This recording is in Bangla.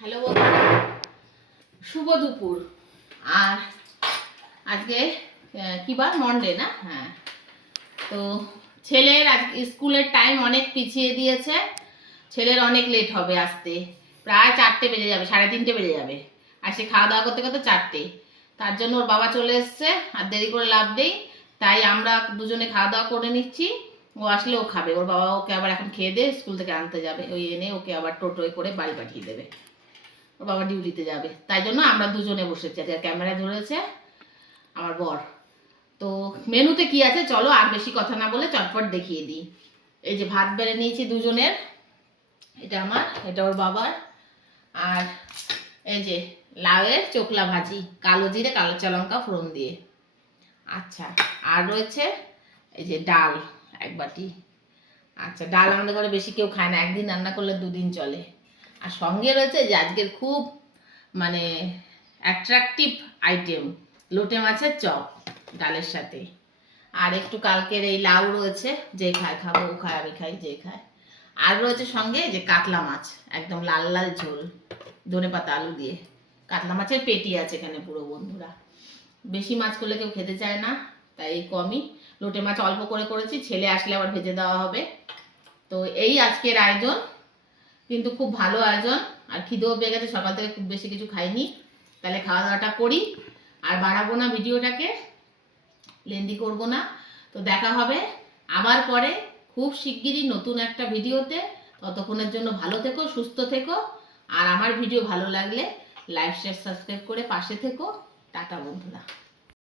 হ্যালো বন্ধুরা, শুভ দুপুর। আর আজকে কি বার? মন্ডে না? হ্যাঁ, তো ছেলের আজকে স্কুলের টাইম অনেক পিছিয়ে দিয়েছে। ছেলের অনেক লেট হবে আসতে, প্রায় 4টে বেজে যাবে, 3:30 বেজে যাবে। আর সে খাওয়া দাওয়া করতে করতে 4টে। তার জন্য ওর বাবা চলে এসছে, আর দেরি করে লাভ নেই। তাই আমরা দুজনে খাওয়া দাওয়া করে নিচ্ছি। ও আসলে ও খাবে, ওর বাবা ওকে আবার এখন খেয়ে দিয়ে স্কুল থেকে আনতে যাবে। ওই এনে ওকে আবার টোটোয় করে বাড়ি পাঠিয়ে দেবে। ওর বাবা ডিউটিতে যাবে, তাই জন্য আমরা দুজনে বসেছি। আর ক্যামেরা ধরেছে আমার বর। তো মেনুতে কি আছে চলো, আর বেশি কথা না বলে চটপট দেখিয়ে দিই। এই যে ভাত বেড়ে নিয়েছি দুজনের, এটা আমার, এটা ওর বাবার। আর এই যে লাউয়ের চোকলা ভাজি, কালো জিরে কাঁচা লঙ্কা ফোড়ন দিয়ে। আচ্ছা, আর রয়েছে এই যে ডাল 1 বাটি। আচ্ছা, ডাল আমাদের ঘরে বেশি কেউ খায় না, একদিন রান্না করলে 2 দিন চলে। আর সঙ্গে রয়েছে যে আজকের খুব মানে অ্যাট্রাকটিভ আইটেম, লোটে মাছের চপ ডালের সাথে। আর একটু কালকের এই লাউ রয়েছে, যে খায় খাবো, ও খায় আমি খাই, যে খায়। আর রয়েছে সঙ্গে যে কাতলা মাছ, একদম লাল লাল ঝোল, ধনেপাতা আলু দিয়ে। কাতলা মাছের পেটি আছে এখানে পুরো বন্ধুরা। বেশি মাছ করলে কেউ খেতে চায় না, তাই কমই। লোটে মাছ অল্প করে করেছি, ছেলে আসলে আবার ভেজে দেওয়া হবে। তো এই আজকের আয়োজন, কিন্তু খুব ভালো আয়োজন। আর খিদেও পেয়ে গেছে, সকাল থেকে খুব বেশি কিছু খাইনি। তাহলে খাওয়া দাওয়াটা করি, আর বাড়াবো না ভিডিওটাকে, লেন্দি করব না। তো দেখা হবে আবার পরে খুব শিগগিরই নতুন একটা ভিডিওতে। ততক্ষণের জন্য ভালো থেকো, সুস্থ থেকো। আর আমার ভিডিও ভালো লাগলে লাইক শেয়ার সাবস্ক্রাইব করে পাশে থেকো। টাটা বন্ধুরা।